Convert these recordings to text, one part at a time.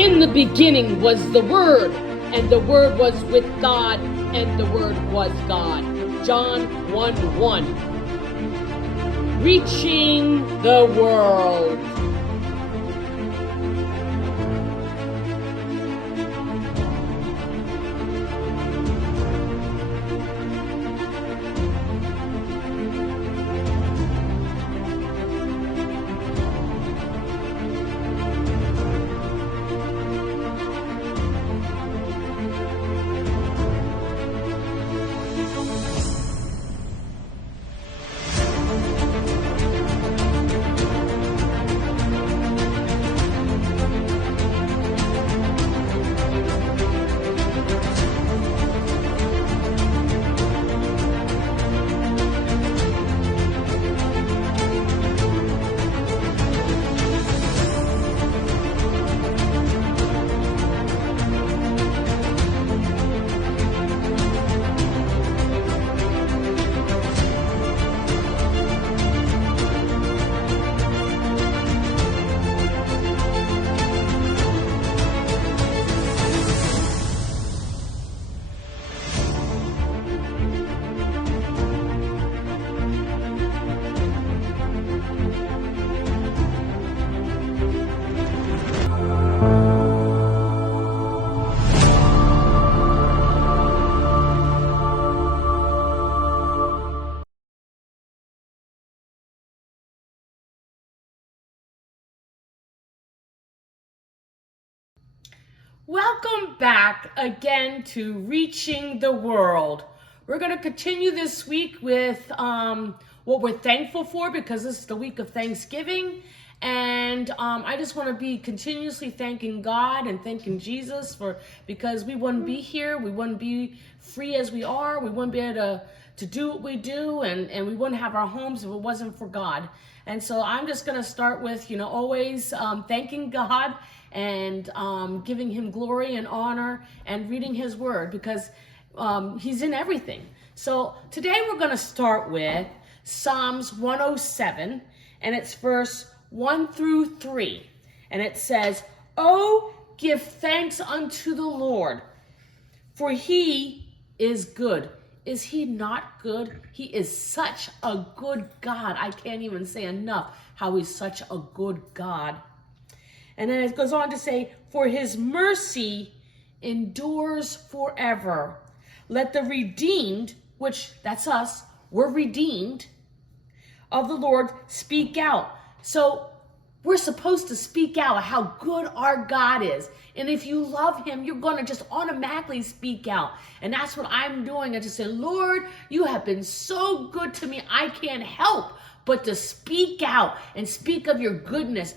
In the beginning was the Word, and the Word was with God, and the Word was God. John 1:1. Reaching the world. Welcome back again to Reaching the World. We're going to continue this week with what we're thankful for, because this is the week of Thanksgiving. And I just want to be continuously thanking God and thanking Jesus because we wouldn't be here. We wouldn't be free as we are. We wouldn't be able to do what we do, and we wouldn't have our homes if it wasn't for God. And so I'm just going to start with, always thanking God and giving him glory and honor and reading his word, because he's in everything. So today we're going to start with Psalms 107, and it's verse 1-3. And it says, "Oh, give thanks unto the Lord, for he is good." Is he not good? He is such a good God. I can't even say enough how he's such a good God. And then it goes on to say, "For his mercy endures forever. Let the redeemed," which that's us, we're redeemed, "of the Lord speak out." So we're supposed to speak out how good our God is. And if you love him, you're going to just automatically speak out. And that's what I'm doing. I just say, "Lord, you have been so good to me. I can't help but to speak out and speak of your goodness.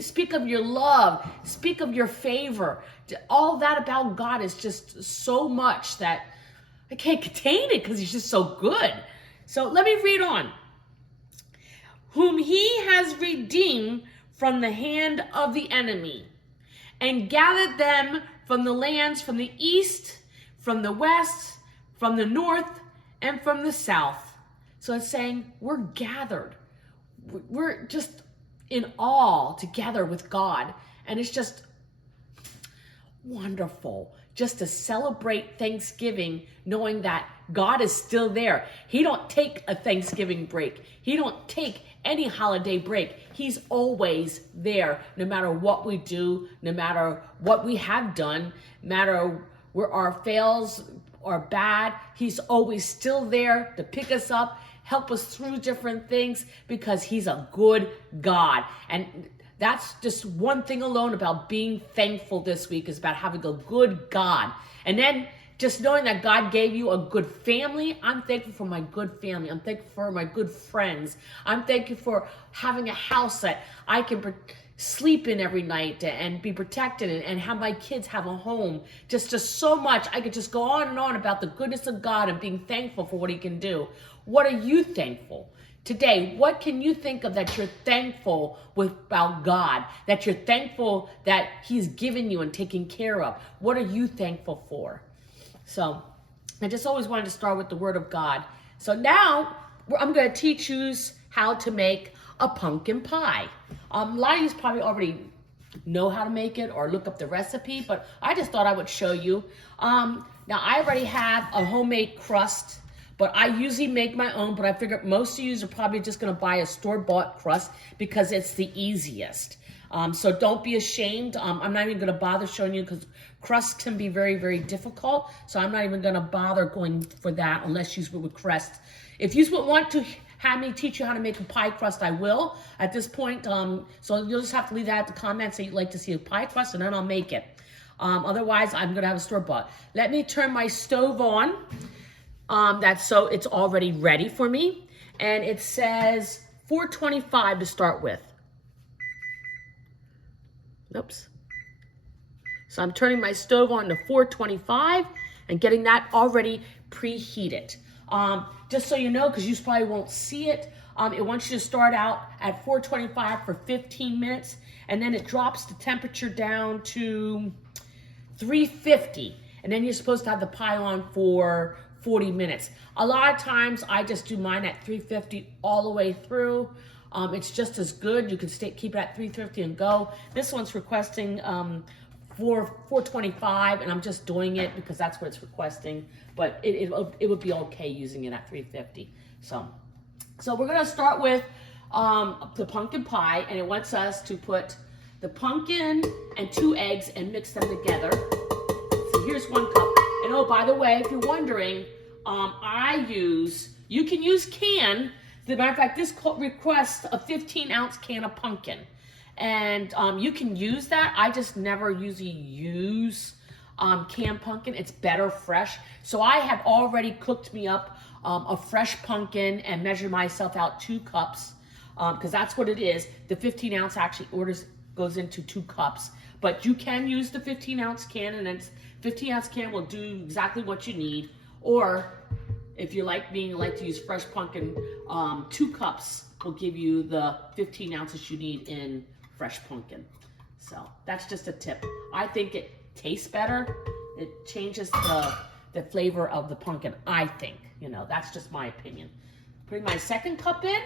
Speak of your love, speak of your favor." All that about God is just so much that I can't contain it, because he's just so good. So let me read on. "Whom he has redeemed from the hand of the enemy, and gathered them from the lands, from the east, from the west, from the north, and from the south." So it's saying we're gathered. We're just in awe together with God. And it's just wonderful just to celebrate Thanksgiving, knowing that God is still there. He don't take a Thanksgiving break. He don't take any holiday break. He's always there, no matter what we do, no matter what we have done, no matter where our fails are bad. He's always still there to pick us up, help us through different things, because he's a good God. And that's just one thing alone about being thankful this week, is about having a good God. And then just knowing that God gave you a good family. I'm thankful for my good family. I'm thankful for my good friends. I'm thankful for having a house that I can sleep in every night and be protected, and have my kids have a home. Just so much. I could just go on and on about the goodness of God and being thankful for what he can do. What are you thankful today? What can you think of that you're thankful about God, that you're thankful that he's given you and taken care of? What are you thankful for? So I just always wanted to start with the word of God. So now I'm going to teach you how to make a pumpkin pie. A lot of you probably already know how to make it or look up the recipe, but I just thought I would show you. Now I already have a homemade crust, but I usually make my own, but I figured most of you are probably just gonna buy a store-bought crust because it's the easiest. So don't be ashamed. I'm not even gonna bother showing you because crust can be very, very difficult. So I'm not even gonna bother going for that unless you would crust. If you would want to have me teach you how to make a pie crust, I will at this point. So you'll just have to leave that at the comments that you'd like to see a pie crust, and then I'll make it. Otherwise, I'm gonna have a store-bought. Let me turn my stove on. So it's already ready for me, and it says 425 to start with. Oops. So I'm turning my stove on to 425 and getting that already preheated. Just so you know, because you probably won't see it, it wants you to start out at 425 for 15 minutes, and then it drops the temperature down to 350, and then you're supposed to have the pie on for 40 minutes. A lot of times I just do mine at 350 all the way through. It's just as good. You can keep it at 350 and go. This one's requesting 425, and I'm just doing it because that's what it's requesting, but it would be okay using it at 350. So we're gonna start with the pumpkin pie, and it wants us to put the pumpkin and 2 eggs and mix them together. So here's 1 cup. And oh, by the way, if you're wondering, you can use can. As a matter of fact, this requests a 15-ounce can of pumpkin. And you can use that. I just never usually use canned pumpkin. It's better fresh. So I have already cooked me up a fresh pumpkin and measured myself out 2 cups because that's what it is. The 15-ounce actually goes into 2 cups. But you can use the 15-ounce can, and it's 15-ounce can will do exactly what you need. Or if you like me, you like to use fresh pumpkin, 2 cups will give you the 15 ounces you need in fresh pumpkin. So that's just a tip. I think it tastes better. It changes the flavor of the pumpkin, I think. You know, that's just my opinion. Putting my 2nd cup in.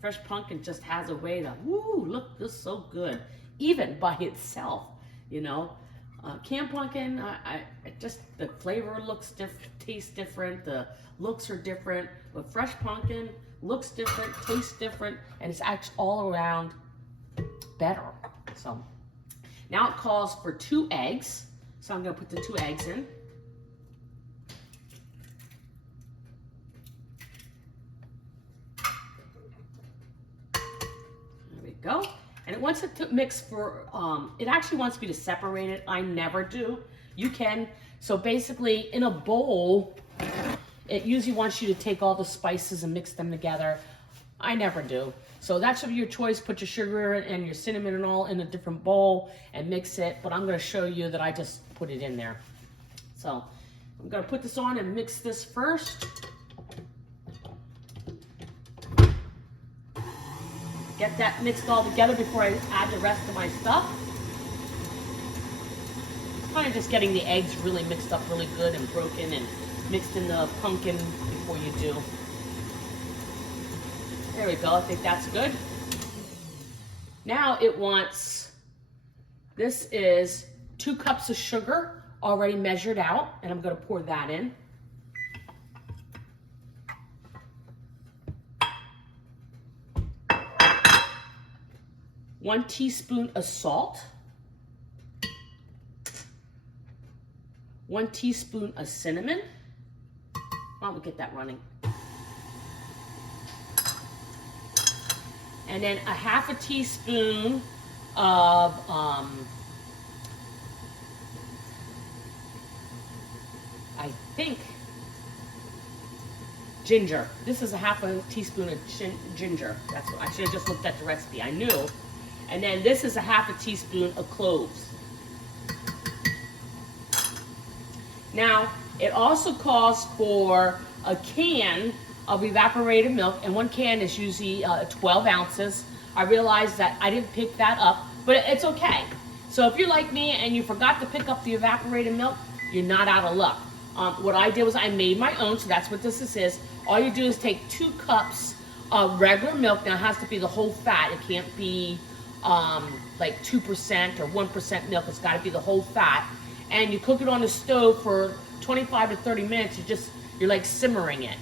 Fresh pumpkin just has a way to, look this so good, even by itself, you know. Canned pumpkin, just the flavor looks different, tastes different, the looks are different, but fresh pumpkin looks different, tastes different, and it's actually all around better. So now it calls for 2 eggs, so I'm gonna put the 2 eggs in. Go. And it wants it to mix for, it actually wants me to separate it. I never do. You can. So basically in a bowl, it usually wants you to take all the spices and mix them together. I never do. So that should be your choice. Put your sugar and your cinnamon and all in a different bowl and mix it. But I'm going to show you that I just put it in there. So I'm going to put this on and mix this first. Get that mixed all together before I add the rest of my stuff. It's kind of just getting the eggs really mixed up really good and broken and mixed in the pumpkin before you do. There we go, I think that's good. Now it wants, this is 2 cups of sugar already measured out, and I'm gonna pour that in. One teaspoon of salt, 1 teaspoon of cinnamon. Why don't we get that running? And then a 1/2 teaspoon of I think ginger. This is a 1/2 teaspoon of ginger. That's what I should have just looked at the recipe. I knew. And then this is a 1/2 teaspoon of cloves. Now, it also calls for a can of evaporated milk, and 1 can is usually 12 ounces. I realized that I didn't pick that up, but it's okay. So if you're like me and you forgot to pick up the evaporated milk, you're not out of luck. What I did was I made my own, so that's what this is. All you do is take 2 cups Regular milk. Now it has to be the whole fat. It can't be like 2% or 1% milk. It's got to be the whole fat. And you cook it on the stove for 25 to 30 minutes. You're like simmering it.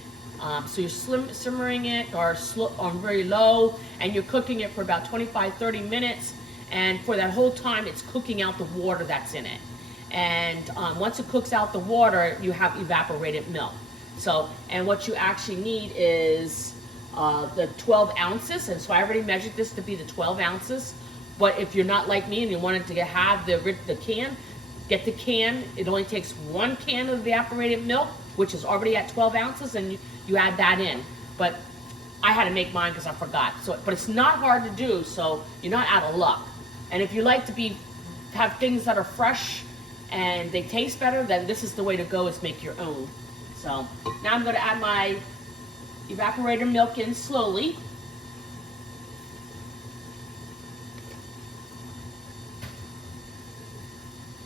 So you're simmering it or on very low, and you're cooking it for about 25-30 minutes. And for that whole time, it's cooking out the water that's in it. And once it cooks out the water, you have evaporated milk. So, and what you actually need is the 12 ounces. And so I already measured this to be the 12 ounces. But if you're not like me and you wanted to have the can, get the can. It only takes 1 can of evaporated milk, which is already at 12 ounces, and you add that in. But I had to make mine because I forgot. So, but it's not hard to do, so you're not out of luck. And if you like to have things that are fresh and they taste better, then this is the way to go, is make your own. So now I'm going to add my evaporated milk in slowly.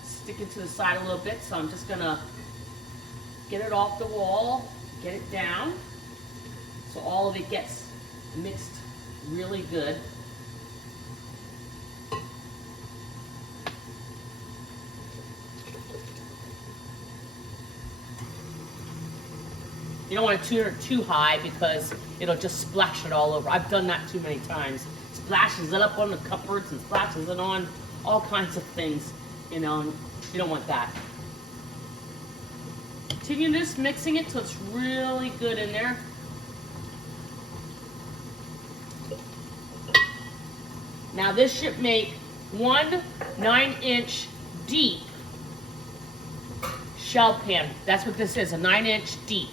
Stick it to the side a little bit, so I'm just going to get it off the wall, get it down, so all of it gets mixed really good. You don't want to turn it too high because it'll just splash it all over. I've done that too many times. Splashes it up on the cupboards and splashes it on all kinds of things, you know, and you don't want that. Continue just mixing it till it's really good in there. Now this should make 1 9-inch deep shell pan. That's what this is, a 9-inch deep.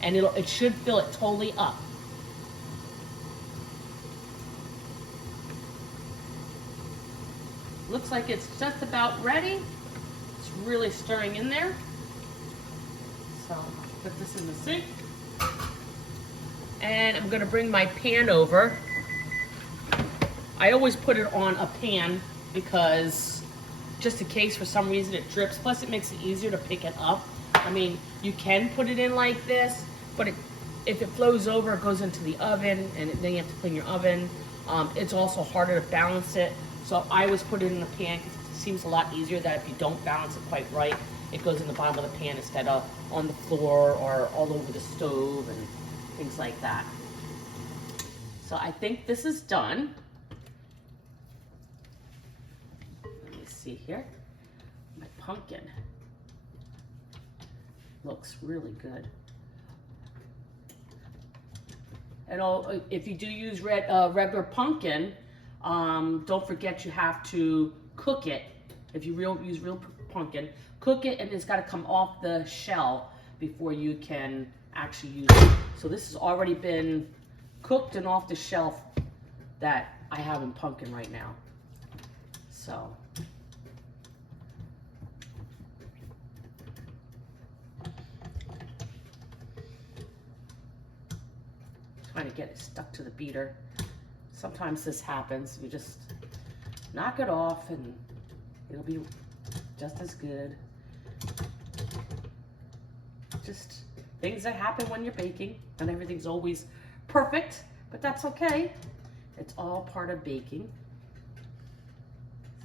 And it should fill it totally up. Looks like it's just about ready. It's really stirring in there. So I'll put this in the sink. And I'm gonna bring my pan over. I always put it on a pan because just in case for some reason it drips. Plus it makes it easier to pick it up. I mean, you can put it in like this, but if it flows over, it goes into the oven, and then you have to clean your oven. It's also harder to balance it. So I always put it in a pan because it seems a lot easier that if you don't balance it quite right, it goes in the bottom of the pan instead of on the floor or all over the stove and things like that. So I think this is done. Let me see here. My pumpkin looks really good. And if you do use regular pumpkin, don't forget you have to cook it. If you use real pumpkin, cook it, and it's got to come off the shell before you can actually use it. So this has already been cooked and off the shelf that I have in pumpkin right now. So trying to get it stuck to the beater. Sometimes this happens. You just knock it off and it'll be just as good. Just things that happen when you're baking, and everything's always perfect, but that's okay. It's all part of baking.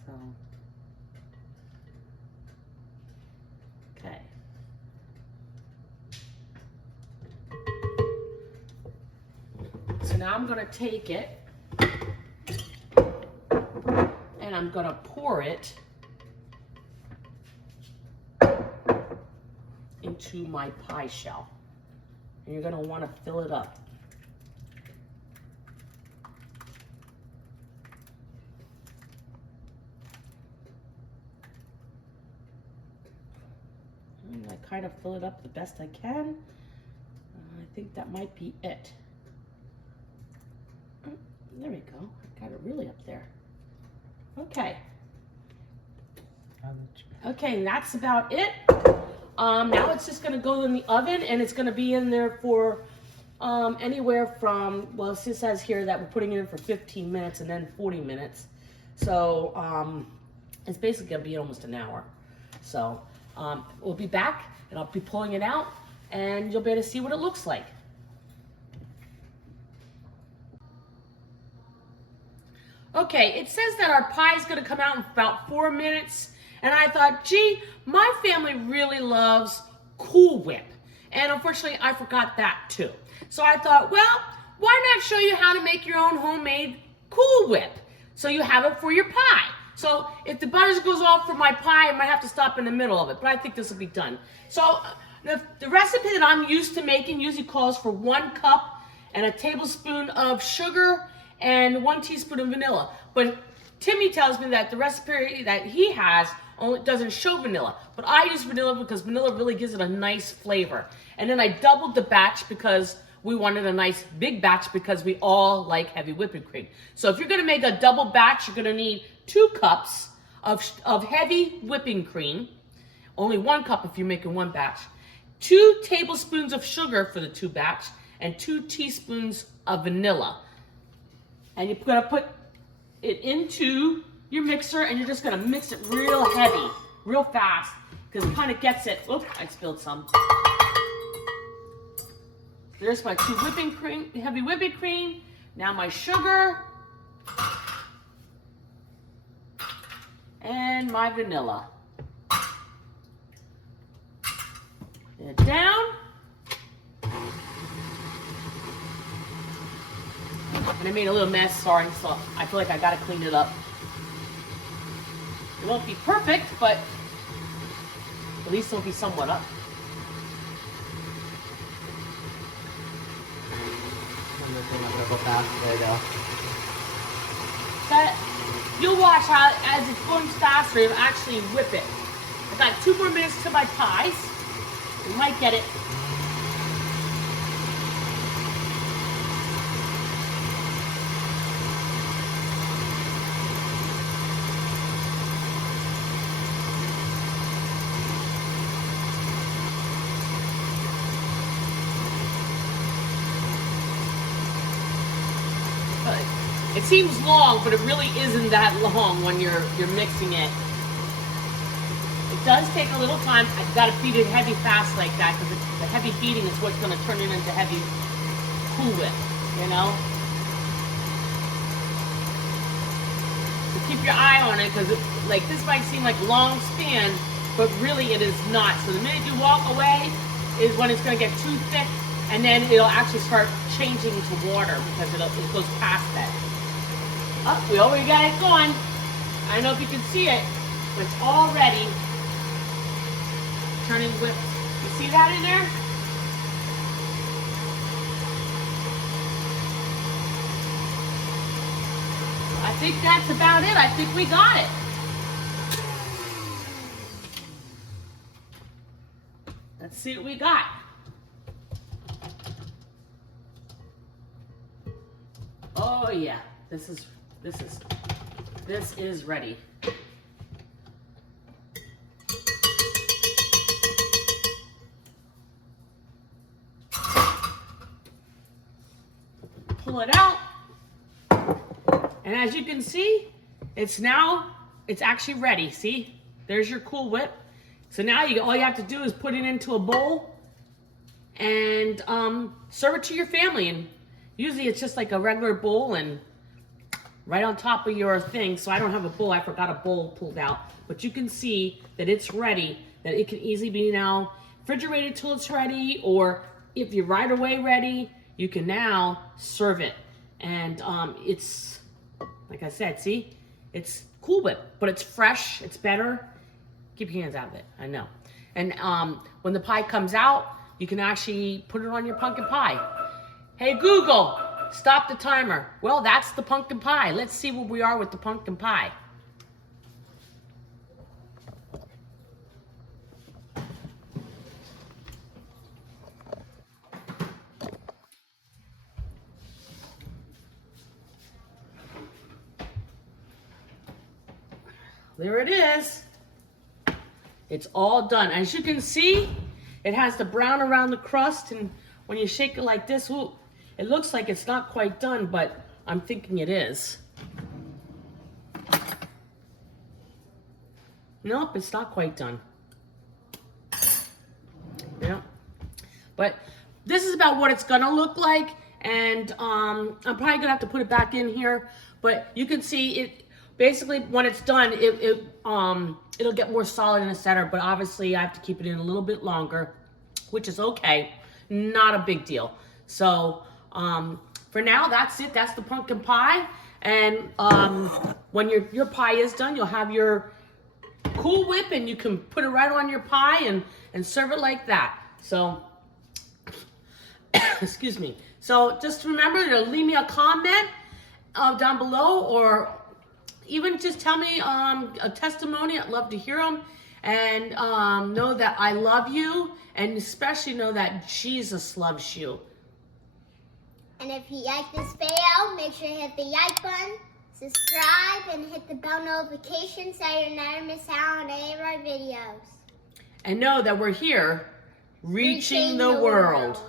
So, okay. So now I'm gonna take it and I'm gonna pour it into my pie shell. And you're gonna wanna fill it up. And I kind of fill it up the best I can. I think that might be it. There we go. I got it really up there. Okay. Okay, and that's about it. Now it's just gonna go in the oven, and it's gonna be in there for anywhere from, well, it says here that we're putting it in for 15 minutes and then 40 minutes. So it's basically gonna be almost an hour. So we'll be back, and I'll be pulling it out, and you'll be able to see what it looks like. Okay, it says that our pie is going to come out in about 4 minutes. And I thought, gee, my family really loves Cool Whip. And unfortunately, I forgot that too. So I thought, well, why not show you how to make your own homemade Cool Whip? So you have it for your pie. So if the butter goes off for my pie, I might have to stop in the middle of it. But I think this will be done. So the recipe that I'm used to making usually calls for 1 cup and a tablespoon of sugar and 1 teaspoon of vanilla. But Timmy tells me that the recipe that he has only doesn't show vanilla. But I use vanilla because vanilla really gives it a nice flavor. And then I doubled the batch because we wanted a nice big batch because we all like heavy whipping cream. So if you're gonna make a double batch, you're gonna need 2 cups of heavy whipping cream. Only 1 cup if you're making 1 batch. 2 tablespoons of sugar for the 2 batch and 2 teaspoons of vanilla. And you're gonna put it into your mixer and you're just gonna mix it real heavy, real fast, because it kind of gets it. Oops, I spilled some. There's my 2 whipping cream, heavy whipping cream. Now my sugar and my vanilla. Get it down. And I made a little mess, sorry, so I feel like I gotta clean it up. It won't be perfect, but at least it'll be somewhat up. But you'll watch how, as it's going faster, it'll actually whip it. I got 2 more minutes to my pies. You might get it. It seems long, but it really isn't that long when you're mixing it. It does take a little time. I've got to feed it heavy fast like that because the heavy feeding is what's going to turn it into heavy Cool Whip, you know? So keep your eye on it because like this might seem like long span, but really it is not. So the minute you walk away is when it's going to get too thick, and then it'll actually start changing to water because it goes past that. Oh, we already got it going. I don't know if you can see it, but it's already turning whipped. You see that in there? I think that's about it. I think we got it. Let's see what we got. Oh yeah, this is ready. Pull it out. And as you can see, it's actually ready. See? There's your Cool Whip. So now all you have to do is put it into a bowl and serve it to your family. And usually it's just like a regular bowl and right on top of your thing. So I don't have a bowl. I forgot a bowl pulled out. But you can see that it's ready, that it can easily be now refrigerated till it's ready, or if you're right away ready, you can now serve it. And it's, like I said, see? It's Cool Whip, but it's fresh, it's better. Keep your hands out of it, I know. And when the pie comes out, you can actually put it on your pumpkin pie. Hey Google, stop the timer. Well, that's the pumpkin pie. Let's see where we are with the pumpkin pie. There it is. It's all done. As you can see, it has the brown around the crust, and when you shake it like this, ooh, it looks like it's not quite done, but I'm thinking it is. Nope, it's not quite done. Yeah. But this is about what it's gonna look like, and I'm probably gonna have to put it back in here, But you can see it, basically when it's done, it'll get more solid in the center, but obviously I have to keep it in a little bit longer, which is okay. Not a big deal. So for now, that's it. That's the pumpkin pie. And when your pie is done, you'll have your Cool Whip, and you can put it right on your pie and serve it like that. So, excuse me. So just remember to leave me a comment down below, or even just tell me a testimony. I'd love to hear them. And know that I love you, and especially know that Jesus loves you. And if you like this video, make sure to hit the like button, subscribe, and hit the bell notification so you never miss out on any of our videos. And know that we're here reaching the world.